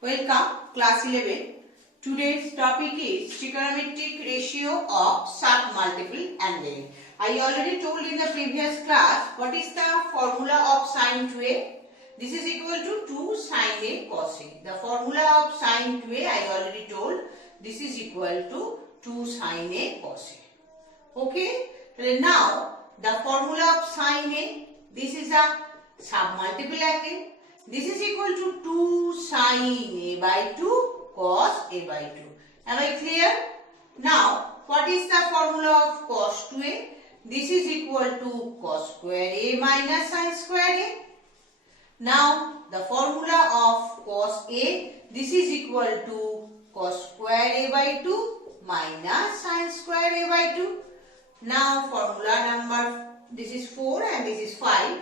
Welcome, class 11. Today's topic is trigonometric ratio of submultiple angle. I already told in the previous class what is the formula of sine 2a. This is equal to 2 sine a cos a. The formula of sine 2a I already told. This is equal to 2 sine a cos a. Okay. Now the formula of sine a. This is a submultiple angle. This is equal to 2 sine a by 2 cos a by 2. Am I clear? Now, what is the formula of cos 2a? This is equal to cos square a minus sine square a. Now, the formula of cos a, this is equal to cos square a by 2 minus sine square a by 2. Now, formula number, this is 4 and this is 5.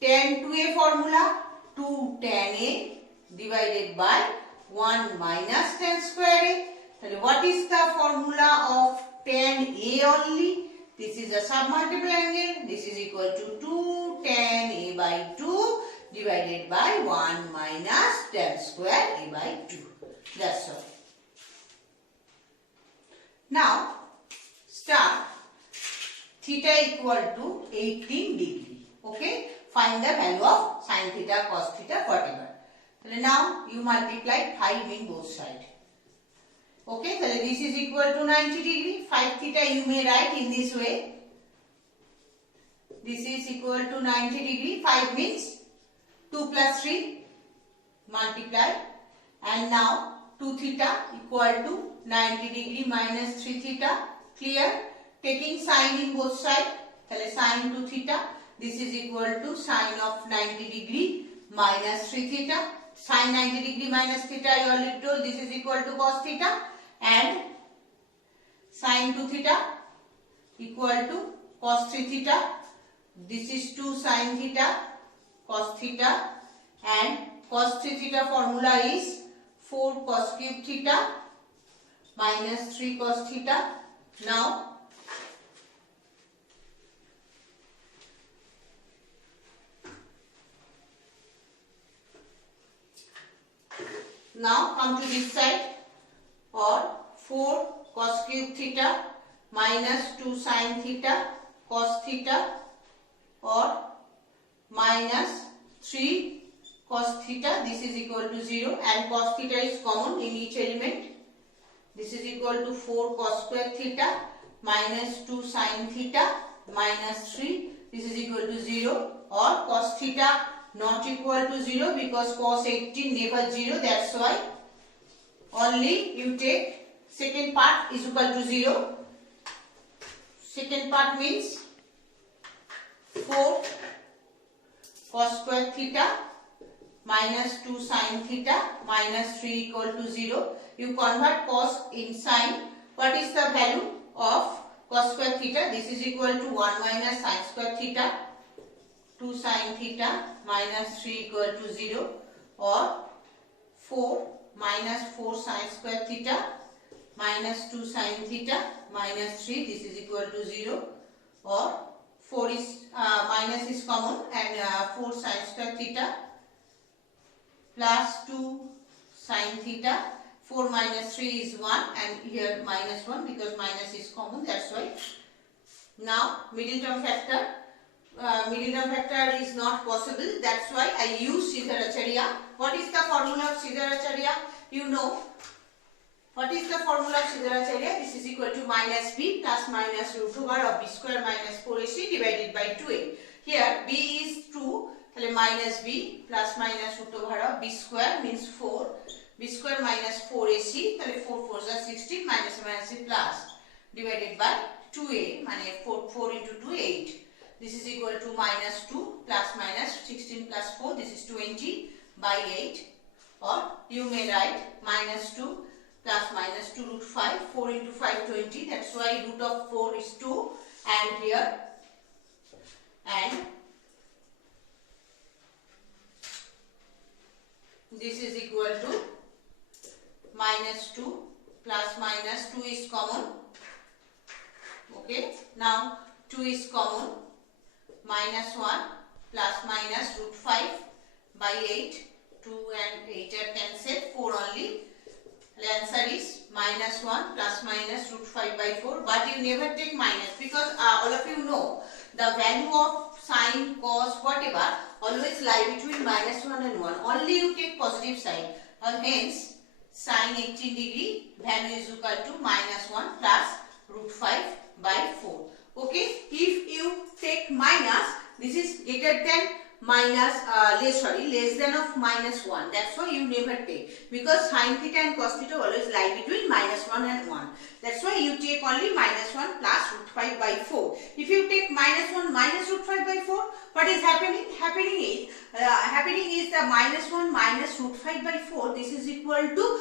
Tan 2a formula, 2 tan a divided by 1 minus tan square a. So what is the formula of tan a only? This is a submultiple angle. This is equal to 2 tan a by 2 divided by 1 minus tan square a by 2. That's all. Now, start theta equal to 18 degree. Okay. Find the value of sin theta, cos theta, whatever. So now you multiply 5 in both sides. Okay, so this is equal to 90 degree. 5 theta you may write in this way. This is equal to 90 degree. 5 means 2 plus 3 multiply. And now 2 theta equal to 90 degree minus 3 theta. Clear? Taking sine in both sides. So sine 2 theta. This is equal to sine of 90 degree minus 3 theta. Sine 90 degree minus theta I already told. This is equal to cos theta. And sine 2 theta equal to cos 3 theta. This is 2 sine theta cos theta. And cos 3 theta formula is 4 cos cube theta minus 3 cos theta. Now come to this side, or 4 cos cube theta minus 2 sin theta cos theta, or minus 3 cos theta. This is equal to 0 and cos theta is common in each element. This is equal to 4 cos square theta minus 2 sin theta minus 3. This is equal to 0, or cos theta not equal to 0 because cos 18 never 0. That's why only you take second part is equal to 0. Second part means 4 cos square theta minus 2 sin theta minus 3 equal to 0. You convert cos in sin. What is the value of cos square theta? This is equal to 1 minus sin square theta. 2 sin theta minus 3 equal to 0, or 4 minus 4 sin square theta minus 2 sin theta minus 3. This is equal to 0, or 4 is minus is common and 4 sin square theta plus 2 sin theta. 4 minus 3 is 1 and here minus 1 because minus is common. That's why. Now middle term factor. Middle term factor is not possible. That's why I use Sumedha Bhattacharya. What is the formula of Sumedha Bhattacharya? You know. What is the formula of Sumedha Bhattacharya? This is equal to minus b plus minus root over of b square minus 4ac divided by 2a. Here b is 2. So minus b plus minus root over of b square means 4. b square minus 4ac. So 4 4s are 16 minus minus plus divided by 2a. Means 4 into 2 8. This is equal to minus 2 plus minus 16 plus 4. This is 20 by 8. Or you may write minus 2 plus minus 2 root 5. 4 into 5 20. That's why root of 4 is 2. And here. And this is equal to minus 2 plus minus 2 is common. Okay. Now 2 is common. Minus 1 plus minus root 5 by 8 2 and 8 are cancelled, 4 only. The answer is minus 1 plus minus root 5 by 4. But you never take minus because all of you know the value of sine, cos, whatever always lie between minus 1 and 1. Only you take positive side. Hence, sine 18 degree value is equal to minus 1 plus root 5 by 4. Okay, if you take minus, this is greater than minus less than of minus 1. That's why you never take, because sine theta and cos theta always lie between minus 1 and 1. That's why you take only minus 1 plus root 5 by 4. If you take minus 1 minus root 5 by 4, what is happening? Happening is the minus 1 minus root 5 by 4. This is equal to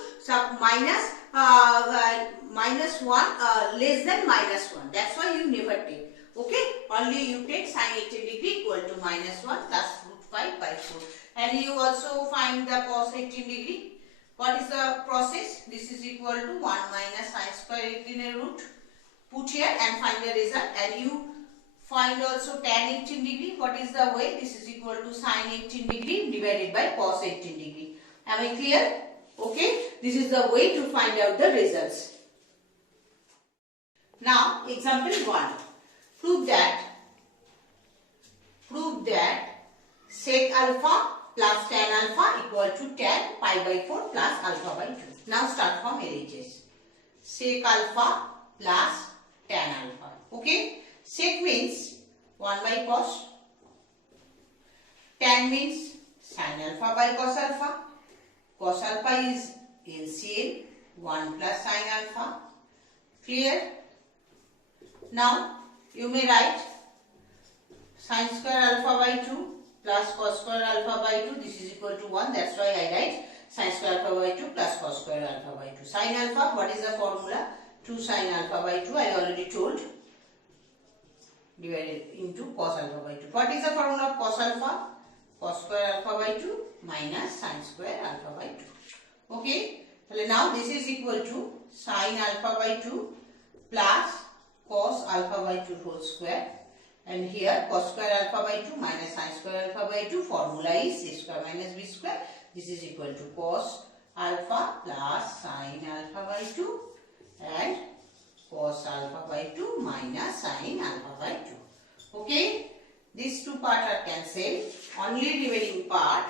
minus 1 less than minus 1. That's why you never take. Okay, only you take sine 18 degree equal to minus 1 plus root 5 by 4. And you also find the cos 18 degree. What is the process? This is equal to 1 minus sine square 18 root. Put here and find the result. And you find also tan 18 degree. What is the way? This is equal to sine 18 degree divided by cos 18 degree. Am I clear? Okay, this is the way to find out the results. Now, example 1. Prove that sec alpha plus tan alpha equal to tan pi by 4 plus alpha by 2. Now start from LHS. Sec alpha plus tan alpha. Okay. Sec means 1 by cos. Tan means sin alpha by cos alpha. Cos alpha is LCM 1 plus sin alpha. Clear? Now you may write sin square alpha by 2 plus cos square alpha by 2. This is equal to 1. That's why I write sin square alpha by 2 plus cos square alpha by 2. Sin alpha, what is the formula? 2 sin alpha by 2. I already told. Divided into cos alpha by 2. What is the formula of cos alpha? Cos square alpha by 2 minus sin square alpha by 2. Okay. Now this is equal to sin alpha by 2 plus cos alpha by 2 whole square, and here cos square alpha by 2 minus sin square alpha by 2. Formula is a square minus b square. This is equal to cos alpha plus sin alpha by 2 and cos alpha by 2 minus sin alpha by 2. Okay, these two parts are cancelled. Only remaining part,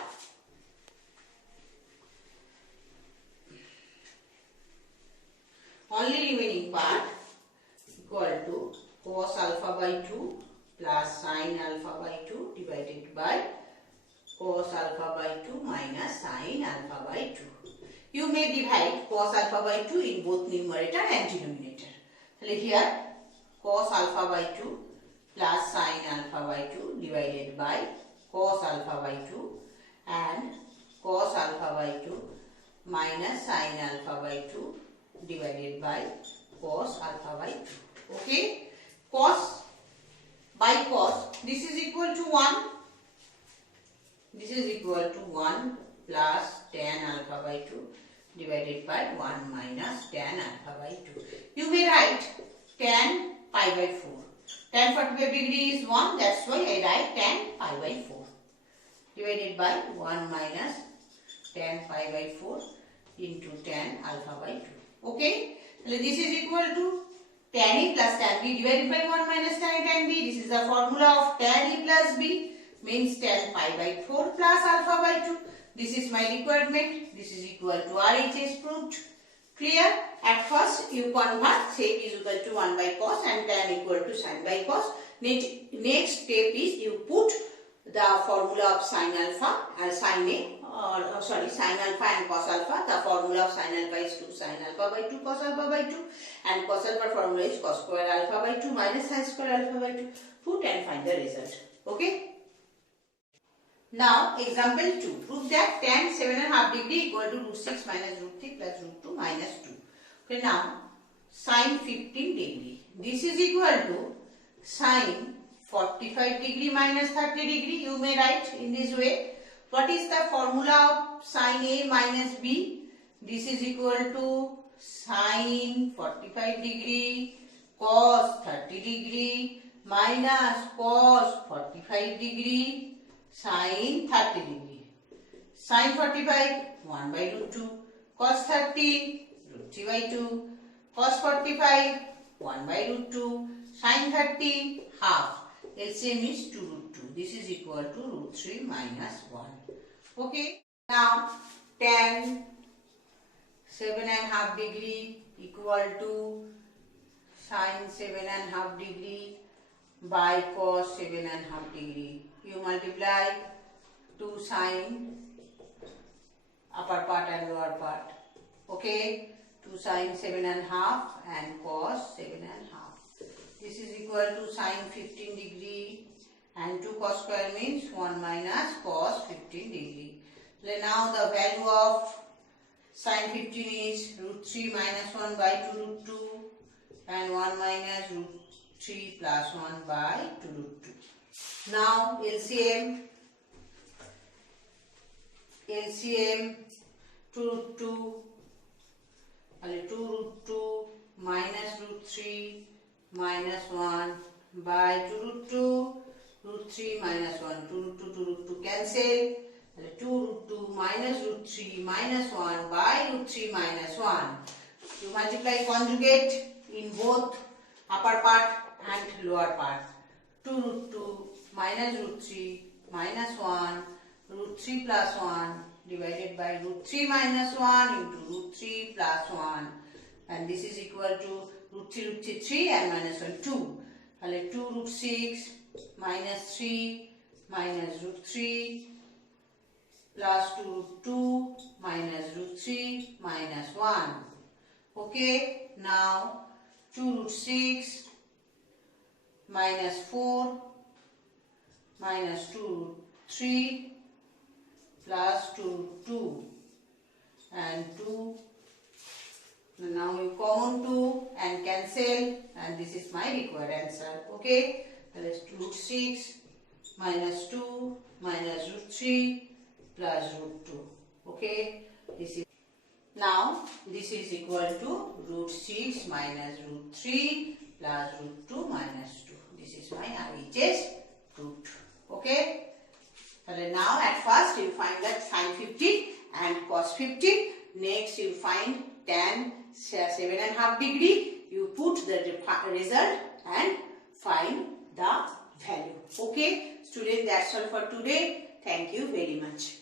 equal to cos alpha by 2 plus sin alpha by 2 divided by cos alpha by 2 minus sin alpha by 2. You may divide cos alpha by 2 in both numerator and denominator. Here cos alpha by 2 plus sin alpha by 2 divided by cos alpha by 2 and cos alpha by 2 minus sin alpha by 2 divided by cos alpha by 2. Okay, cos by cos, this is equal to 1. This is equal to 1 plus tan alpha by 2 divided by 1 minus tan alpha by 2. You may write tan pi by 4. Tan 45 degree is 1. That's why I write tan pi by 4 divided by 1 minus tan pi by 4 into tan alpha by 2. Okay, this is equal to tan A plus tan B divided by 1 minus tan A tan B. This is the formula of tan A plus B, means tan pi by 4 plus alpha by 2. This is my requirement. This is equal to RHS proved. Clear? At first you convert sec is equal to 1 by cos and tan equal to sin by cos. Next step is you put the formula of sin alpha and sin A, or sin alpha and cos alpha. The formula of sin alpha is 2 sin alpha by 2 cos alpha by 2, and cos alpha formula is cos square alpha by 2 minus sin square alpha by 2. Put and find the result. Okay. Now example 2. Prove that tan 7.5 degree equal to root 6 minus root 3 plus root 2 minus 2. Okay, now sin 15 degree. This is equal to sin 45 degree minus 30 degree. You may write in this way. What is the formula of sin A minus B? This is equal to sin 45 degree cos 30 degree minus cos 45 degree sin 30 degree. Sin 45, 1 by root 2. Cos 30, root 3 by 2. Cos 45, 1 by root 2. Sin 30, half. LCM is 2 root 2. This is equal to root 3 minus 1. Okay. Now, tan 7.5 degree equal to sin 7.5 degree by cos 7.5 degree. You multiply 2 sin upper part and lower part. Okay, 2 sin 7.5 and cos 7.5. This is equal to sin 15 degree and 2 cos square means 1 minus cos 15 degree. So now the value of sin 15 is root 3 minus 1 by 2 root 2 and 1 minus root 3 plus 1 by 2 root 2. Now LCM 2 root 2 root 2 minus root 3 minus 1 by 2 root 2 root 3 minus 1 2 root 2 cancel. 2 root 2 minus root 3 minus 1 by root 3 minus 1. You multiply conjugate in both upper part and lower part. 2 root 2 minus root 3 minus 1 root 3 plus 1 divided by root 3 minus 1 into root 3 plus 1, and this is equal to root 3 and minus 1 2. 2 root 6 minus 3 minus root 3 plus 2 root 2 minus root 3 minus 1. Okay, now 2 root 6 minus 4 minus 2 root 3 plus 2 root 2 and 2. Now you common 2 and cancel, and this is my required answer. Okay, that is 2 root 6 minus 2 minus root 3 plus root 2. Okay, this is now this is equal to root 6 minus root 3 plus root 2 minus 2. This is my RHS root. Okay. So now at first you find that sin 15 and cos 15. Next you find tan 7.5 degree. You put the result and find the value. Okay. Students, that's all for today. Thank you very much.